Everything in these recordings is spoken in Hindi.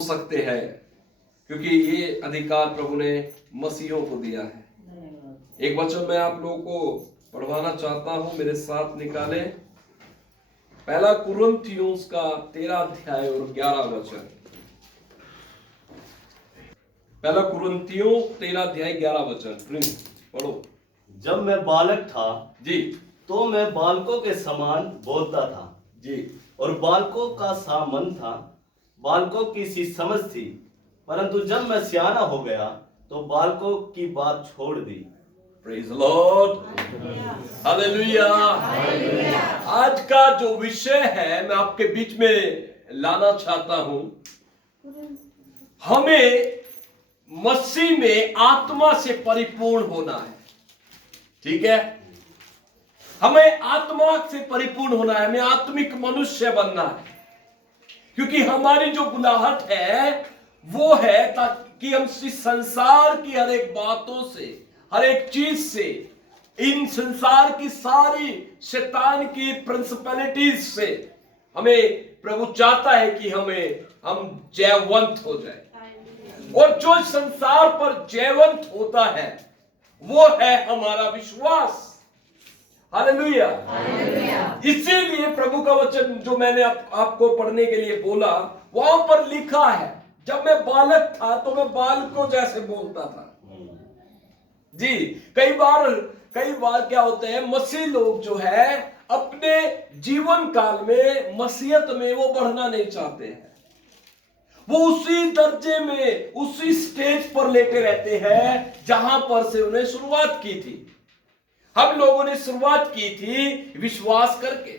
सकते हैं, क्योंकि ये अधिकार प्रभु ने मसीहों को दिया है। एक वचन मैं आप लोगों को पढ़वाना चाहता हूं, मेरे साथ निकाले। पहला कुरिन्थियों का 13 अध्याय और 11 वचन। पहला कुरिन्थियों 13 अध्याय 11 वचन प्लीज पढ़ो। जब मैं बालक था जी तो मैं बालकों के समान बोलता था जी, और बालकों का सा मन था, बालकों की सी समझ थी। परंतु जब मैं सियाना हो गया तो बालकों की बात छोड़ दी। Praise Lord, hallelujah. आज का जो विषय है मैं आपके बीच में लाना चाहता हूं। हमें मसीह में आत्मा से परिपूर्ण होना है, ठीक है। हमें आत्मा से परिपूर्ण होना है, हमें आत्मिक मनुष्य बनना है, क्योंकि हमारी जो बुलाहट है वो है ताकि हम इस संसार की हर एक बातों से, हर एक चीज से, इन संसार की सारी शैतान की प्रिंसिपलिटीज से हमें प्रभु चाहता है कि हम जयवंत हो जाए। और जो संसार पर जयवंत होता है वो है हमारा विश्वास। हालेलुया। इसीलिए प्रभु का वचन जो मैंने आपको पढ़ने के लिए बोला, वहां पर लिखा है, जब मैं बालक था तो मैं बालकों जैसे बोलता था। जी, कई बार क्या होते हैं, मसीह लोग जो है अपने जीवन काल में मसीहत में वो बढ़ना नहीं चाहते हैं। वो उसी दर्जे में, उसी स्टेज पर लेटे रहते हैं जहां पर से उन्हें शुरुआत की थी। हम लोगों ने शुरुआत की थी विश्वास करके,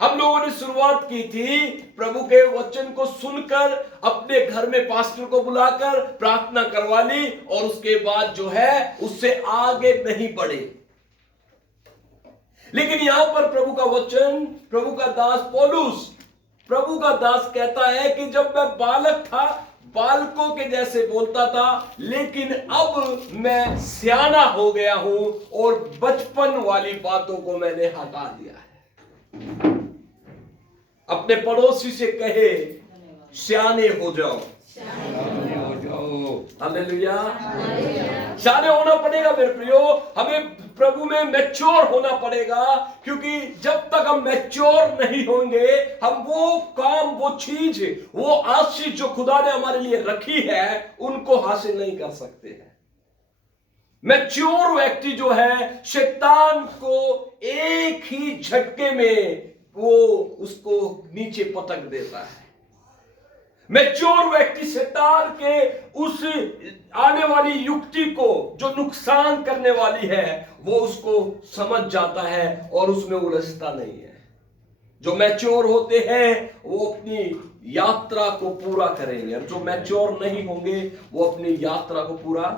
हम लोगों ने शुरुआत की थी प्रभु के वचन को सुनकर, अपने घर में पास्टर को बुलाकर प्रार्थना करवा ली, और उसके बाद जो है उससे आगे नहीं बढ़े। लेकिन यहां पर प्रभु का वचन, प्रभु का दास पौलुस, प्रभु का दास कहता है कि जब मैं बालक था बालकों के जैसे बोलता था, लेकिन अब मैं सियाना हो गया हूं और बचपन वाली बातों को मैंने हटा दिया है। अपने पड़ोसी से कहे सियाने हो जाओ। हालेलुया। सियाने होना पड़ेगा मेरे प्रियो, हमें प्रभु में मैच्योर होना पड़ेगा, क्योंकि जब तक हम मैच्योर नहीं होंगे हम वो काम, वो चीज, वो आशीष जो खुदा ने हमारे लिए रखी है उनको हासिल नहीं कर सकते हैं। मैच्योर व्यक्ति जो है शैतान को एक ही झटके में वो उसको नीचे पटक देता है। मैच्योर व्यक्ति शैतान के उस आने वाली युक्ति को जो नुकसान करने वाली है वो उसको समझ जाता है और उसमें उलझता नहीं है। जो मैच्योर होते हैं वो अपनी यात्रा को पूरा करेंगे, और जो मैच्योर नहीं होंगे वो अपनी यात्रा को पूरा,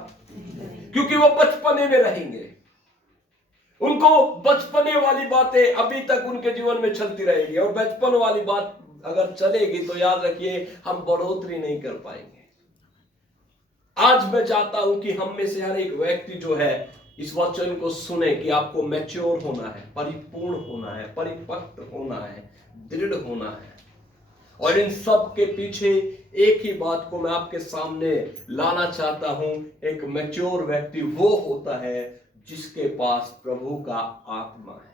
क्योंकि वो बचपने में रहेंगे, उनको बचपने वाली बातें अभी तक उनके जीवन में चलती रहेगी, और बचपन वाली बात अगर चलेगी तो याद रखिए हम बढ़ोतरी नहीं कर पाएंगे। आज मैं चाहता हूं कि हम में से हर एक व्यक्ति जो है इस वचन को सुने कि आपको मैच्योर होना है, परिपूर्ण होना है, परिपक्व होना है, दृढ़ होना है। और इन सब के पीछे एक ही बात को मैं आपके सामने लाना चाहता हूं, एक मैच्योर व्यक्ति वो होता है जिसके पास प्रभु का आत्मा है।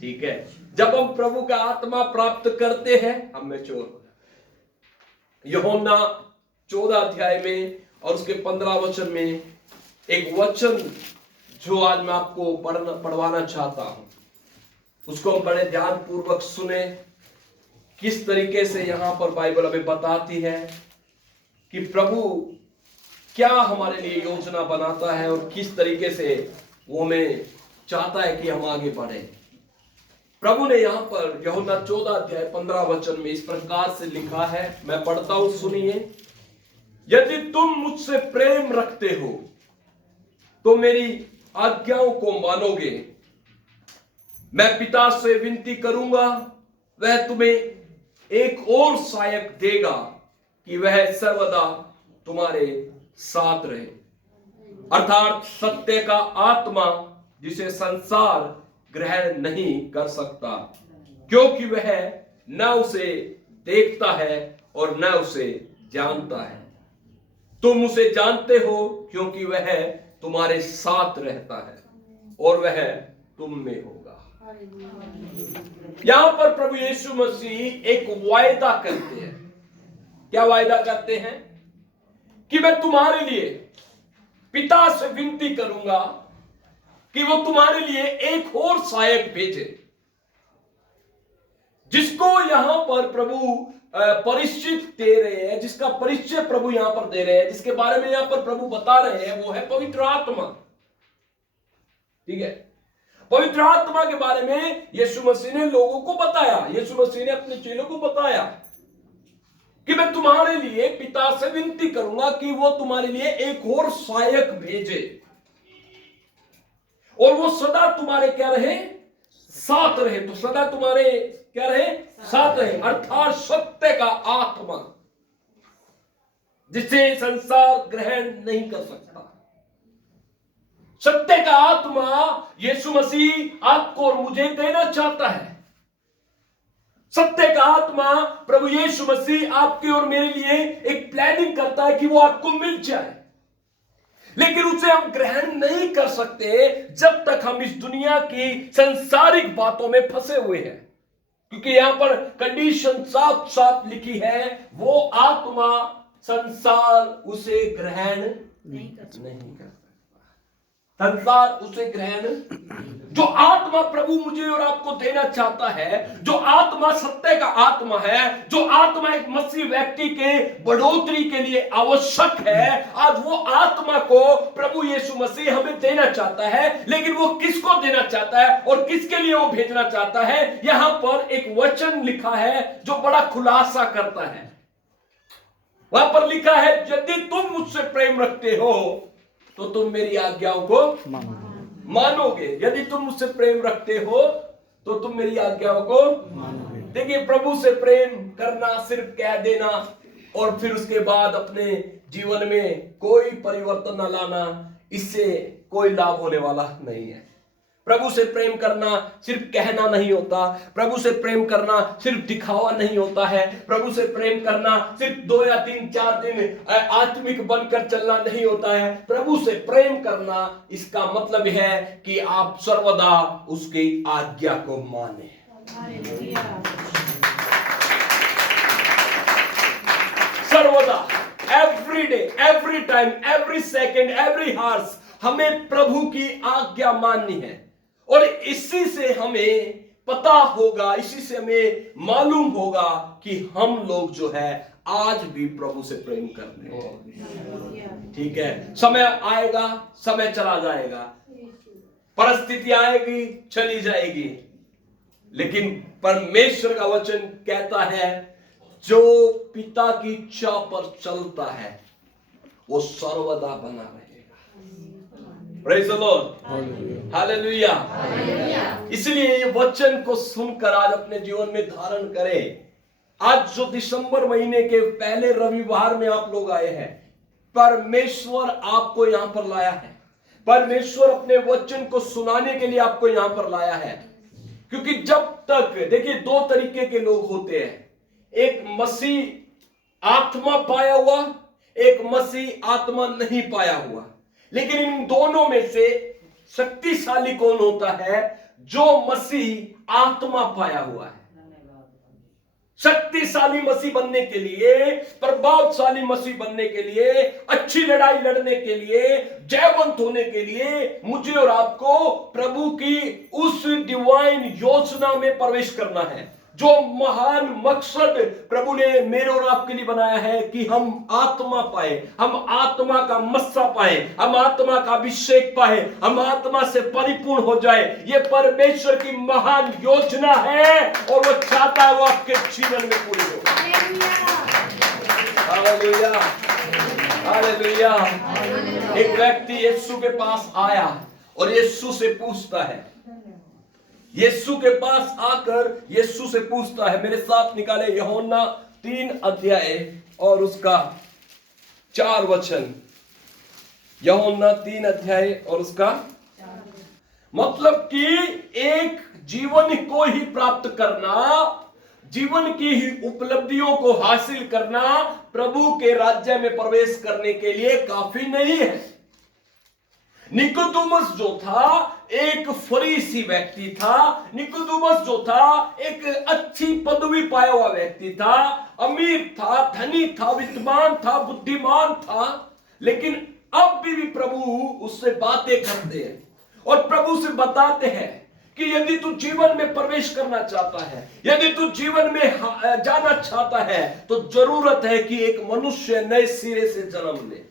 ठीक है, जब हम प्रभु का आत्मा प्राप्त करते हैं हम मैच्योर हो जाते हैं। यूहन्ना 14 अध्याय में और उसके 15 वचन में एक वचन जो आज मैं आपको पढ़वाना चाहता हूं, उसको हम बड़े ध्यान पूर्वक सुने। किस तरीके से यहां पर बाइबल हमें बताती है कि प्रभु क्या हमारे लिए योजना बनाता है और किस तरीके से वो हमें चाहता है कि हम आगे बढ़े। प्रभु ने यहां पर यूहन्ना 14 अध्याय 15 वचन में इस प्रकार से लिखा है, मैं पढ़ता हूं, सुनिए। यदि तुम मुझसे प्रेम रखते हो तो मेरी आज्ञाओं को मानोगे। मैं पिता से विनती करूंगा, वह तुम्हें एक और सहायक देगा कि वह सर्वदा तुम्हारे साथ रहे, अर्थात सत्य का आत्मा जिसे संसार ग्रहण नहीं कर सकता, क्योंकि वह न उसे देखता है और न उसे जानता है। तुम उसे जानते हो क्योंकि वह तुम्हारे साथ रहता है और वह तुम में होगा। यहां पर प्रभु यीशु मसीह एक वायदा करते हैं। क्या वायदा करते हैं? कि मैं तुम्हारे लिए पिता से विनती करूंगा कि वो तुम्हारे लिए एक और सहायक भेजे, जिसको यहां पर प्रभु परिचय दे रहे हैं, जिसका परिचय प्रभु यहां पर दे रहे हैं, जिसके बारे में यहां पर प्रभु बता रहे हैं, वो है पवित्र आत्मा। ठीक है, पवित्र आत्मा के बारे में यीशु मसीह ने लोगों को बताया, यीशु मसीह ने अपने चेलों को बताया कि मैं तुम्हारे लिए पिता से विनती करूंगा कि वो तुम्हारे लिए एक और सहायक भेजे और वो सदा तुम्हारे क्या रहे? साथ रहे। तो सदा तुम्हारे क्या रहे? साथ रहे, अर्थात सत्य का आत्मा, जिसे संसार ग्रहण नहीं कर सकता। सत्य का आत्मा यीशु मसीह आपको और मुझे देना चाहता है। सत्य का आत्मा प्रभु यीशु मसीह आपके और मेरे लिए एक प्लानिंग करता है कि वो आपको मिल जाए, लेकिन उसे हम ग्रहण नहीं कर सकते जब तक हम इस दुनिया की सांसारिक बातों में फंसे हुए हैं। क्योंकि यहां पर कंडीशन साफ साफ लिखी है, वो आत्मा संसार उसे ग्रहण नहीं कर सकता। संसार उसे ग्रहण, जो आत्मा प्रभु मुझे और आपको देना चाहता है, जो आत्मा सत्य का आत्मा है, जो आत्मा एक मसीह व्यक्ति के बढ़ोतरी के लिए आवश्यक है, आज वो आत्मा को प्रभु यीशु मसीह हमें देना चाहता है। लेकिन वो किसको देना चाहता है और किसके लिए वो भेजना चाहता है? यहां पर एक वचन लिखा है जो बड़ा खुलासा करता है। वहां पर लिखा है, यदि तुम मुझसे प्रेम रखते हो तो तुम मेरी आज्ञाओं को मानोगे। यदि तुम मुझसे प्रेम रखते हो तो तुम मेरी आज्ञाओं को मानोगे। देखिए, प्रभु से प्रेम करना सिर्फ कह देना और फिर उसके बाद अपने जीवन में कोई परिवर्तन न लाना, इससे कोई लाभ होने वाला नहीं है। प्रभु से प्रेम करना सिर्फ कहना नहीं होता, प्रभु से प्रेम करना सिर्फ दिखावा नहीं होता है, प्रभु से प्रेम करना सिर्फ 2 या 3-4 दिन आत्मिक बनकर चलना नहीं होता है। प्रभु से प्रेम करना इसका मतलब है कि आप सर्वदा उसकी आज्ञा को माने। सर्वदा, every day, every time, every second, every hours हमें प्रभु की आज्ञा माननी है। और इसी से हमें पता होगा, इसी से हमें मालूम होगा कि हम लोग जो है आज भी प्रभु से प्रेम करते हैं। ठीक है, समय आएगा, समय चला जाएगा, परिस्थिति आएगी, चली जाएगी, लेकिन परमेश्वर का वचन कहता है, जो पिता की इच्छा पर चलता है वो सर्वदा बना रहेगा। Praise the Lord, hallelujah. इसलिए ये वचन को सुनकर आज अपने जीवन में धारण करें। आज जो दिसंबर महीने के पहले रविवार में आप लोग आए हैं, परमेश्वर आपको यहां पर लाया है। परमेश्वर अपने वचन को सुनाने के लिए आपको यहां पर लाया है। क्योंकि जब तक, देखिए, 2 तरीके के लोग होते हैं, एक मसीह आत्मा पाया हुआ, एक मसीह आत्मा नहीं पाया हुआ। लेकिन इन दोनों में से शक्तिशाली कौन होता है? जो मसीह आत्मा पाया हुआ है। शक्तिशाली मसीह बनने के लिए, प्रभावशाली मसीह बनने के लिए, अच्छी लड़ाई लड़ने के लिए, जयवंत होने के लिए मुझे और आपको प्रभु की उस डिवाइन योजना में प्रवेश करना है। जो महान मकसद प्रभु ने मेरे और आपके लिए बनाया है कि हम आत्मा पाए, हम आत्मा का मस्सा पाए, हम आत्मा का अभिषेक पाए, हम आत्मा से परिपूर्ण हो जाए। ये परमेश्वर की महान योजना है और वो चाहता है वो आपके जीवन में पूरी हो। Hallelujah, hallelujah. एक व्यक्ति यीशु के पास आया और यीशु से पूछता है, यीशु के पास आकर यीशु से पूछता है, मेरे साथ निकाले यूहन्ना 3 अध्याय और उसका 4 वचन। यूहन्ना 3 अध्याय और उसका मतलब कि एक जीवन को ही प्राप्त करना जीवन की ही उपलब्धियों को हासिल करना प्रभु के राज्य में प्रवेश करने के लिए काफी नहीं है। निकोदेमुस जो था एक फरीसी व्यक्ति था। निकोदेमुस जो था एक अच्छी पदवी पाया हुआ व्यक्ति था, अमीर था, धनी था, विद्वान था, बुद्धिमान था। लेकिन अब भी प्रभु उससे बातें करते हैं और प्रभु से बताते हैं कि यदि तू जीवन में प्रवेश करना चाहता है, यदि तू जीवन में जाना चाहता है, तो जरूरत है कि एक मनुष्य नए सिरे से जन्म ले।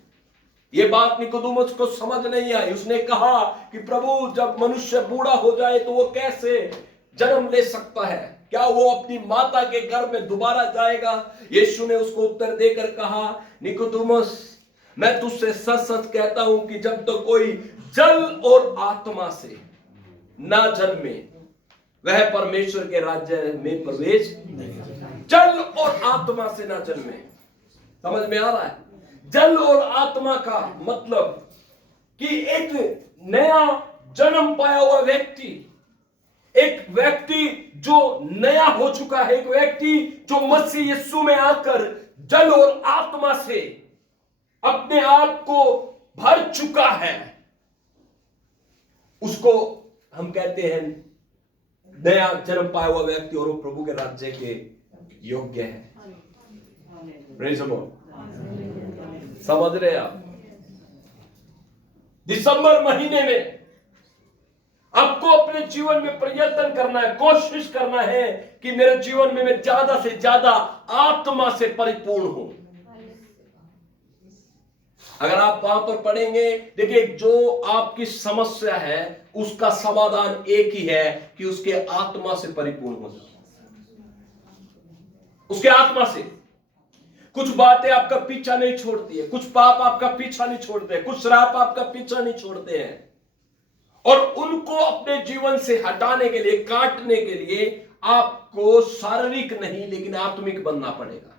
ये बात निकोदेमुस को समझ नहीं आई। उसने कहा कि प्रभु, जब मनुष्य बूढ़ा हो जाए तो वो कैसे जन्म ले सकता है? क्या वो अपनी माता के गर्भ में दोबारा जाएगा? यीशु ने उसको उत्तर देकर कहा, निकोदेमुस, मैं तुझसे सच सच कहता हूं कि जब तक तो कोई जल और आत्मा से ना जन्मे वह परमेश्वर के राज्य में प्रवेश नहीं। जल और आत्मा से ना जन्मे, समझ में आ रहा है? जल और आत्मा का मतलब कि एक नया जन्म पाया हुआ व्यक्ति, एक व्यक्ति जो नया हो चुका है, एक व्यक्ति जो मसीह यीशु में आकर जल और आत्मा से अपने आप को भर चुका है, उसको हम कहते हैं नया जन्म पाया हुआ व्यक्ति, और वो प्रभु के राज्य के योग्य है। Praise the Lord. समझ रहे आप? दिसंबर महीने में आपको अपने जीवन में प्रयत्न करना है, कोशिश करना है कि मेरे जीवन में मैं ज्यादा से ज्यादा आत्मा से परिपूर्ण हूं। अगर आप वहां पर पढ़ेंगे, देखिए, जो आपकी समस्या है उसका समाधान एक ही है कि उसके आत्मा से परिपूर्ण हो जाए। उसके आत्मा से कुछ बातें आपका पीछा नहीं छोड़ती है, कुछ पाप आपका पीछा नहीं छोड़ते हैं, कुछ श्राप आपका पीछा नहीं छोड़ते हैं, और उनको अपने जीवन से हटाने के लिए, काटने के लिए आपको शारीरिक नहीं लेकिन आत्मिक बनना पड़ेगा।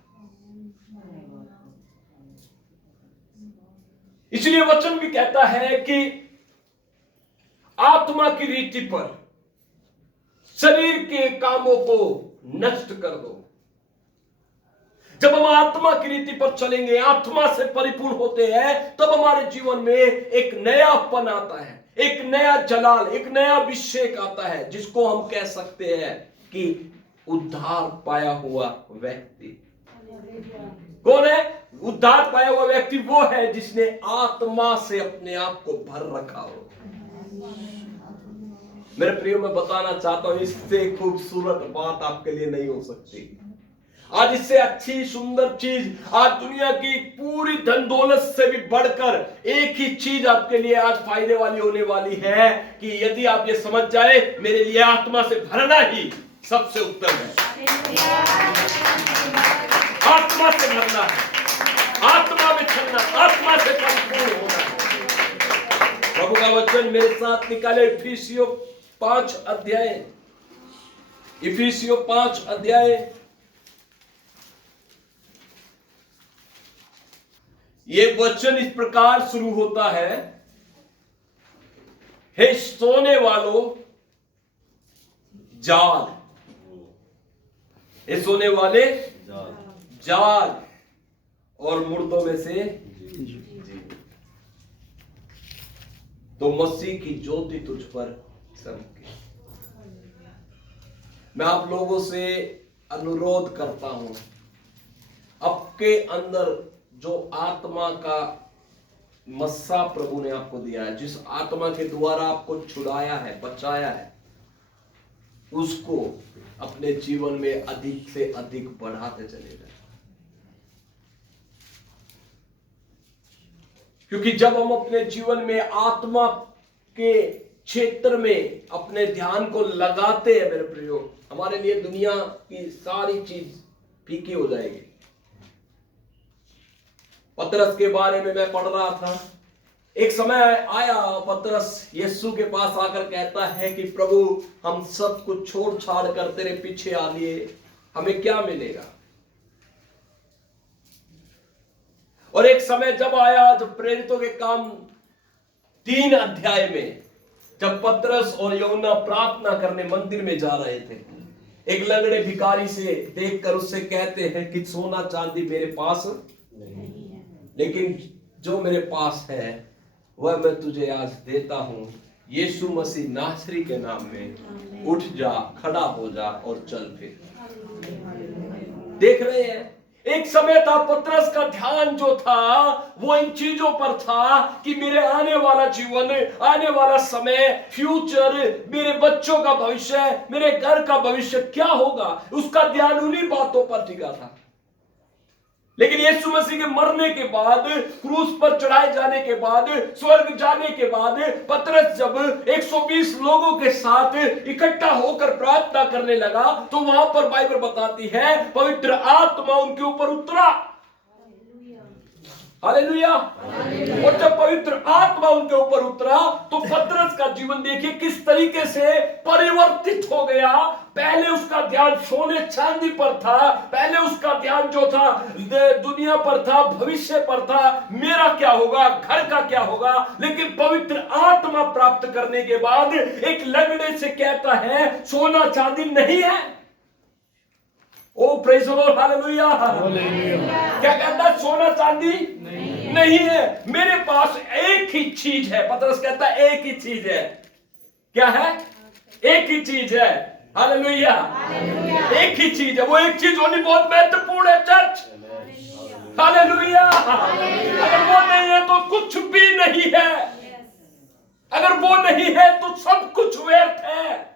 इसलिए वचन भी कहता है कि आत्मा की रीति पर शरीर के कामों को नष्ट कर दो। जब हम आत्मा की रीति पर चलेंगे, आत्मा से परिपूर्ण होते हैं, तब हमारे जीवन में एक नयापन आता है, एक नया जलाल, एक नया अभिषेक आता है, जिसको हम कह सकते हैं कि उद्धार पाया हुआ व्यक्ति। कौन है उद्धार पाया हुआ व्यक्ति? वो है जिसने आत्मा से अपने आप को भर रखा हो। मेरे प्रियो, मैं बताना चाहता हूं, इससे खूबसूरत बात आपके लिए नहीं हो सकती। आज इससे अच्छी सुंदर चीज, आज दुनिया की पूरी धन दौलत से भी बढ़कर एक ही चीज आपके लिए आज फायदे वाली होने वाली है कि यदि आप ये समझ जाए, मेरे लिए आत्मा से भरना ही सबसे उत्तम है। आत्मा से भरना है, आत्मा में चलना, आत्मा से परिपूर्ण होना है। प्रभु का वचन मेरे साथ निकाले, इफिसियों 5 अध्याय, इफिसियों 5 अध्याय। ये वचन इस प्रकार शुरू होता है, हे सोने वालों जाग, हे सोने वाले जाग और मुर्दों में से तो मसीह की ज्योति तुझ पर चमके। मैं आप लोगों से अनुरोध करता हूं, आपके अंदर जो आत्मा का मस्सा प्रभु ने आपको दिया है, जिस आत्मा के द्वारा आपको छुड़ाया है, बचाया है, उसको अपने जीवन में अधिक से अधिक बढ़ाते चले जाए। क्योंकि जब हम अपने जीवन में आत्मा के क्षेत्र में अपने ध्यान को लगाते हैं, मेरे प्रियो, हमारे लिए दुनिया की सारी चीज फीकी हो जाएगी। पतरस के बारे में मैं पढ़ रहा था, एक समय आया, पतरस यीशु के पास आकर कहता है कि प्रभु, हम सब कुछ छोड़ छाड़ कर तेरे पीछे आ लिए, हमें क्या मिलेगा? और एक समय जब आया, जब प्रेरितों के काम 3 अध्याय में, जब पतरस और यूहन्ना प्रार्थना करने मंदिर में जा रहे थे, एक लंगड़े भिखारी से देखकर उससे कहते हैं कि सोना चांदी मेरे पास लेकिन जो मेरे पास है वह मैं तुझे आज देता हूं। यीशु मसीह नासरी के नाम में उठ जा, खड़ा हो जा और चल फिर। देख रहे हैं, एक समय था पतरस का ध्यान जो था वो इन चीजों पर था कि मेरे आने वाला जीवन, आने वाला समय, फ्यूचर, मेरे बच्चों का भविष्य, मेरे घर का भविष्य क्या होगा, उसका ध्यान उन्हीं बातों पर टिका था। लेकिन यीशु मसीह के मरने के बाद, क्रूस पर चढ़ाए जाने के बाद, स्वर्ग जाने के बाद पतरस जब 120 लोगों के साथ इकट्ठा होकर प्रार्थना करने लगा तो वहां पर बाइबल बताती है पवित्र आत्मा उनके ऊपर उतरा। हालेलुया। और जब पवित्र आत्मा उनके ऊपर उतरा तो पतरस का जीवन देखिए किस तरीके से परिवर्तित हो गया। पहले उसका ध्यान सोने चांदी पर था, पहले उसका ध्यान जो था दुनिया पर था, भविष्य पर था, मेरा क्या होगा, घर का क्या होगा। लेकिन पवित्र आत्मा प्राप्त करने के बाद एक लंगड़े से कहता है सोना चांदी नहीं है। ओ प्रेज़ द लॉर्ड, हालेलुया। क्या कहता है? सोना चांदी नहीं है, मेरे पास एक ही चीज है। पतरस कहता है एक ही चीज है। क्या है? एक ही चीज है। हालेलुया। एक ही चीज है। वो एक चीज होनी बहुत महत्वपूर्ण है चर्च। हालेलुया। अगर वो नहीं है तो कुछ भी नहीं है। अगर वो नहीं है तो सब कुछ व्यर्थ है।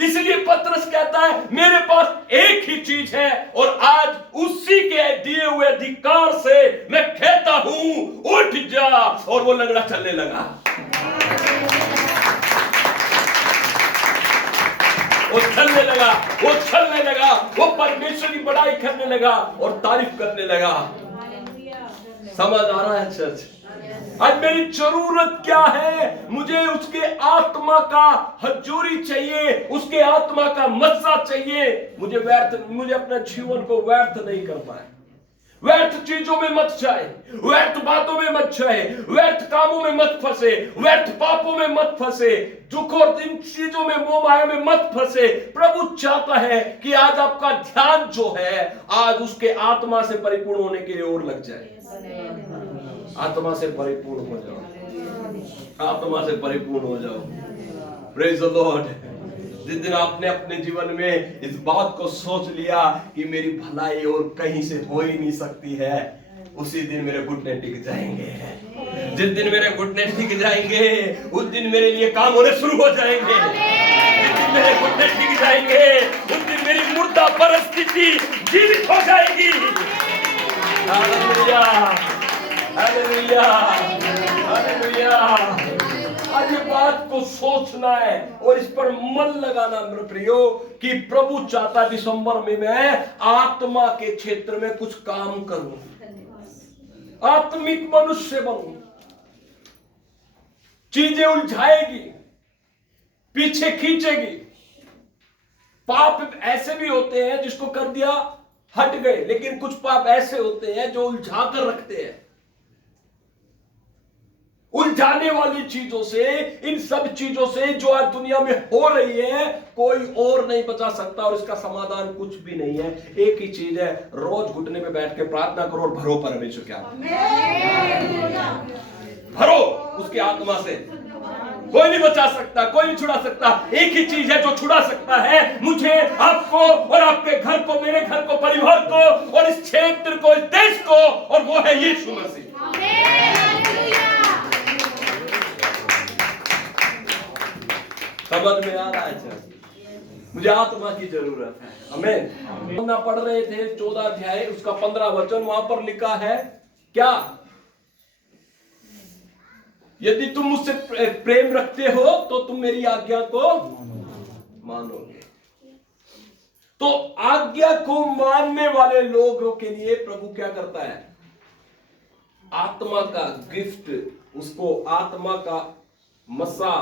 इसलिए पतरस कहता है मेरे पास एक ही चीज है और आज उसी के दिए हुए अधिकार से मैं कहता हूं उठ जा। और वो लंगड़ा चलने लगा। वो चलने लगा, वो चलने लगा, वो परमेश्वर की बड़ाई करने लगा और तारीफ करने लगा। समझ आ रहा है चर्च? आज मेरी जरूरत क्या है? मुझे उसके आत्मा का हजूरी चाहिए, उसके आत्मा का मज़ा चाहिए। मुझे अपने जीवन को व्यर्थ नहीं करना है। व्यर्थ चीजों में मत जाए, व्यर्थ बातों में मत जाए, व्यर्थ कामों में मत फंसे, व्यर्थ पापों में मत फंसे, दुख और इन चीजों में, मोह माया में मत फंसे। प्रभु चाहता है कि आज आपका ध्यान जो है आज उसके आत्मा से परिपूर्ण होने के लिए और लग जाए। आत्मा से परिपूर्ण हो जाओ, आत्मा से परिपूर्ण हो जाओ। Praise the Lord. जिस दिन आपने अपने जीवन में इस बात को सोच लिया कि मेरी भलाई और कहीं से हो ही नहीं सकती है, उसी दिन मेरे घुटने टिक जाएंगे। जिस दिन मेरे घुटने टिक जाएंगे उस दिन मेरे लिए काम होने शुरू हो जाएंगे। जिस दिन मेरे घुटने टिक जाएंगे उस दिन मेरी मुर्दा परिस्थिति जीवित हो जाएगी। Hallelujah, hallelujah, hallelujah. आज ये बात को सोचना है और इस पर मन लगाना मेरे प्रियो कि प्रभु चाहता दिसंबर में मैं आत्मा के क्षेत्र में कुछ काम करूं, आत्मिक मनुष्य बनूं। चीजें उलझाएगी, पीछे खींचेगी। पाप ऐसे भी होते हैं जिसको कर दिया हट गए, लेकिन कुछ पाप ऐसे होते हैं जो उलझा कर रखते हैं। उलझाने वाली चीजों से, इन सब चीजों से जो आज दुनिया में हो रही है, कोई और नहीं बचा सकता और इसका समाधान कुछ भी नहीं है। एक ही चीज है, रोज घुटने पे बैठ के प्रार्थना करो और भरो परमेश्वर के आत्मा, भरो उसके आत्मा से। कोई नहीं बचा सकता, कोई नहीं छुड़ा सकता। एक ही चीज है जो छुड़ा सकता है मुझे, आपको और आपके घर को, मेरे घर को, परिवार को और इस क्षेत्र को, इस देश को, और वो है यीशु मसीह। समझ में आ रहा है सर? मुझे आत्मा की जरूरत है। आमीन। हम ना पढ़ रहे थे 14 अध्याय उसका 15 वचन, वहां पर लिखा है क्या? यदि तुम मुझसे प्रेम रखते हो तो तुम मेरी आज्ञा को मानोगे। तो आज्ञा को मानने वाले लोगों के लिए प्रभु क्या करता है? आत्मा का गिफ्ट, उसको आत्मा का मसा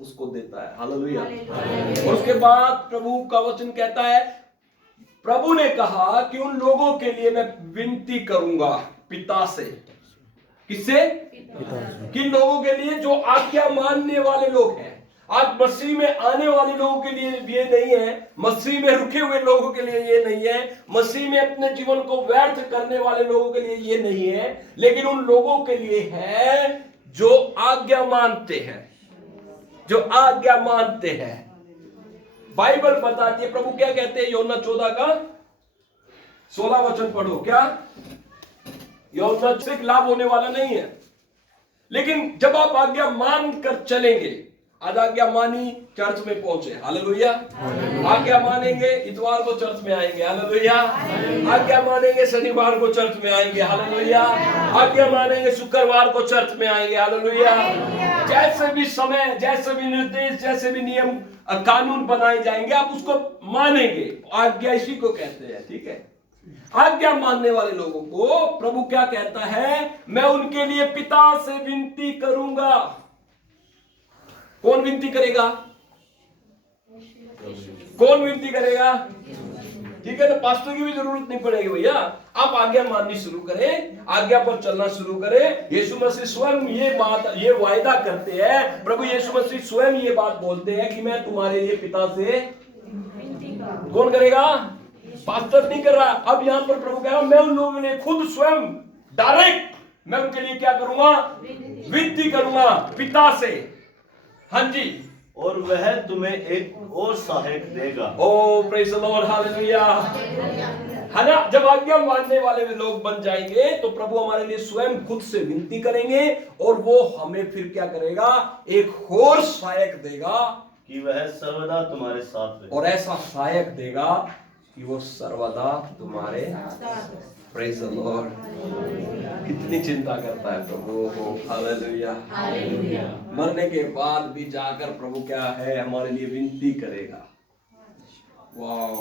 उसको देता है। हालेलुया। और उसके बाद प्रभु का वचन कहता है, प्रभु ने कहा कि उन लोगों के लिए मैं विनती करूंगा पिता से। किससे? किन लोगों के लिए? जो आज्ञा मानने वाले लोग हैं। आज मसीह में आने वाले लोगों के लिए ये नहीं है, मसीह में रुके हुए लोगों के लिए ये नहीं है, मसीह में अपने जीवन को व्यर्थ करने वाले लोगों के लिए ये नहीं है, लेकिन उन लोगों के लिए है जो आज्ञा मानते हैं, जो आज्ञा मानते हैं। बाइबल बताती है, प्रभु क्या कहते हैं, यूहन्ना 14 का 16 वचन पढ़ो। क्या यूहन्ना से लाभ होने वाला नहीं है, लेकिन जब आप आज्ञा मान कर चलेंगे, आज आज्ञा मानी चर्च में पहुंचे, हालेलुया। आज्ञा मानेंगे इतवार को चर्च में आएंगे, हालेलुया। आज्ञा मानेंगे शनिवार को चर्च में आएंगे, हालेलुया। आज्ञा मानेंगे शुक्रवार को चर्च में आएंगे, हालेलुया। जैसे भी समय, जैसे भी निर्देश, जैसे भी नियम कानून बनाए जाएंगे, आप उसको मानेंगे। आज्ञा इसी को कहते हैं, ठीक है। आज्ञा मानने वाले लोगों को प्रभु क्या कहता है, मैं उनके लिए पिता से विनती करूंगा। कौन विनती करेगा? कौन विनती करेगा? ठीक है, तो पास्टर की भी जरूरत नहीं पड़ेगी भैया। आप आज्ञा माननी शुरू करें, आज्ञा पर चलना शुरू करें। यीशु मसीह स्वयं ये वायदा करते हैं, प्रभु यीशु मसीह स्वयं ये बात बोलते हैं कि मैं तुम्हारे लिए पिता से कौन करेगा? पास्टर नहीं कर रहा। अब यहां पर प्रभु कह रहा, मैं उन लोगों ने खुद स्वयं डायरेक्ट मैं उनके लिए क्या करूंगा? विनती करूंगा पिता से। हाँ जी, और वह तुम्हें एक और सहायक देगा। ओ प्रेज़ द लॉर्ड, हालेलुया। है ना, जब आज्ञा मानने वाले लोग बन जाएंगे तो प्रभु हमारे लिए स्वयं खुद से विनती करेंगे और वो हमें फिर क्या करेगा? एक और सहायक देगा कि वह सर्वदा तुम्हारे साथ रहे। और ऐसा सहायक देगा कि वो सर्वदा तुम्हारे, प्रेज़ द लॉर्ड। कितनी चिंता करता है प्रभु, हालेलुया। मरने के बाद भी जाकर प्रभु क्या है, हमारे लिए विनती करेगा। वाह,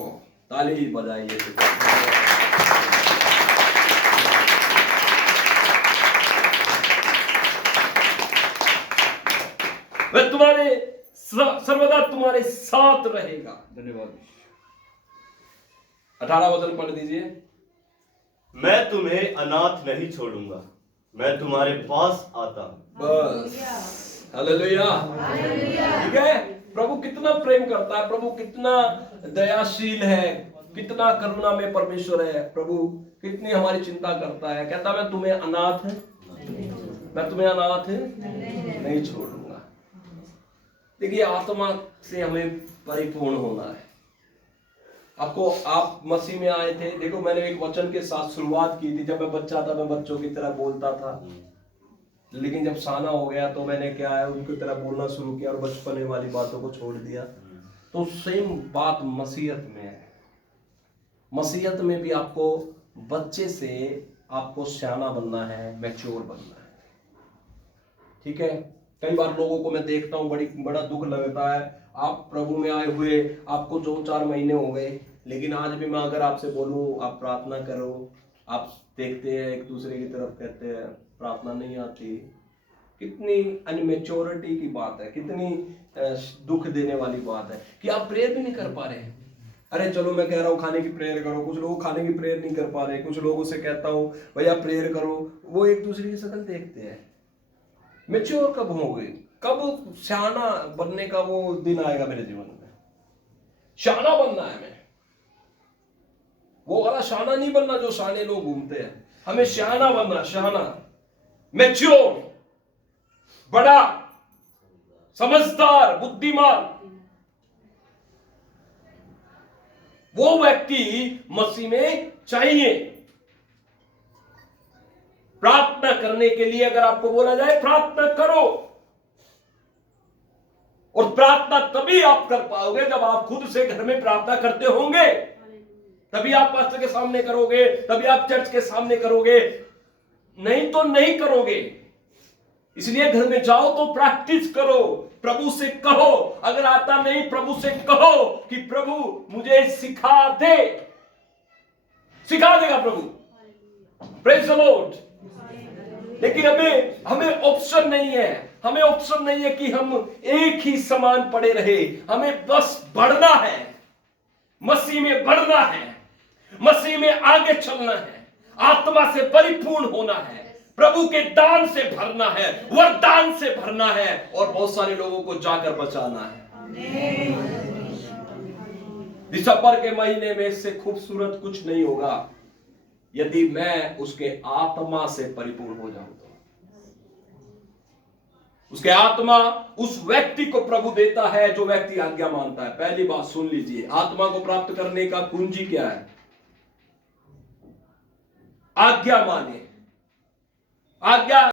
ताली बजाइए। वह तुम्हारे सर्वदा तुम्हारे साथ रहेगा। धन्यवाद। 18 वचन पढ़ दीजिए। मैं तुम्हें अनाथ नहीं छोड़ूंगा, मैं तुम्हारे पास आता हूं। बस, हालेलुया। ठीक है, प्रभु कितना प्रेम करता है, प्रभु कितना दयाशील है, कितना करुणा में परमेश्वर है। प्रभु कितनी हमारी चिंता करता है। कहता मैं तुम्हें अनाथ नहीं छोड़ूंगा। देखिए, आत्मा से हमें परिपूर्ण होना है। आप मसीह में आए थे। देखो, मैंने एक वचन के साथ शुरुआत की थी। जब मैं बच्चा था, मैं बच्चों की तरह बोलता था, लेकिन जब साना हो गया तो मैंने क्या है, उनकी तरह बोलना शुरू किया और बचपने वाली बातों को छोड़ दिया। तो सेम बात मसीहत में है। मसीहत में भी आपको बच्चे से आपको सियाना बनना है, मैच्योर बनना है। ठीक है, कई बार लोगों को मैं देखता हूँ, बड़ा दुख लगता है। आप प्रभु में आए हुए आपको 2-4 महीने हो गए, लेकिन आज भी मैं अगर आपसे बोलूं आप प्रार्थना करो, आप देखते हैं एक दूसरे की तरफ कहते हैं प्रार्थना नहीं आती। कितनी अनमेच्योरिटी की बात है, कितनी दुख देने वाली बात है कि आप प्रेयर भी नहीं कर पा रहे हैं। अरे चलो, मैं कह रहा हूँ खाने की प्रेयर करो, कुछ लोग खाने की प्रेयर नहीं कर पा रहे। कुछ लोगों से कहता हूँ भैया प्रेयर करो, वो एक दूसरे की शक्ल देखते हैं। मैच्योर कब होंगे? कब सियाना बनने का वो दिन आएगा मेरे जीवन में? शाना बनना है हमें। वो वाला शाना नहीं बनना जो शाने लोग घूमते हैं। हमें शाना बनना, शाना, मैच्योर, बड़ा, समझदार, बुद्धिमान। वो व्यक्ति मसीह में चाहिए। प्रार्थना करने के लिए अगर आपको बोला जाए प्रार्थना करो, और प्रार्थना तभी आप कर पाओगे जब आप खुद से घर में प्रार्थना करते होंगे। तभी आप पास्टर के सामने करोगे, तभी आप चर्च के सामने करोगे, नहीं तो नहीं करोगे। इसलिए घर में जाओ तो प्रैक्टिस करो, प्रभु से कहो। अगर आता नहीं, प्रभु से कहो कि प्रभु मुझे सिखा दे। सिखा देगा प्रभु, प्रेज़ द लॉर्ड। लेकिन हमें ऑप्शन नहीं है। हमें ऑप्शन नहीं है कि हम एक ही समान पड़े रहे। हमें बस बढ़ना है, मसीह में बढ़ना है, मसीह में आगे चलना है, आत्मा से परिपूर्ण होना है। प्रभु के दान से भरना है, वरदान से भरना है और बहुत सारे लोगों को जाकर बचाना है। दिसंबर के महीने में इससे खूबसूरत कुछ नहीं होगा यदि मैं उसके आत्मा से परिपूर्ण हो जाऊं तो। उसके आत्मा उस व्यक्ति को प्रभु देता है जो व्यक्ति आज्ञा मानता है। पहली बात सुन लीजिए, आत्मा को प्राप्त करने का कुंजी क्या है? आज्ञा माने। आज्ञा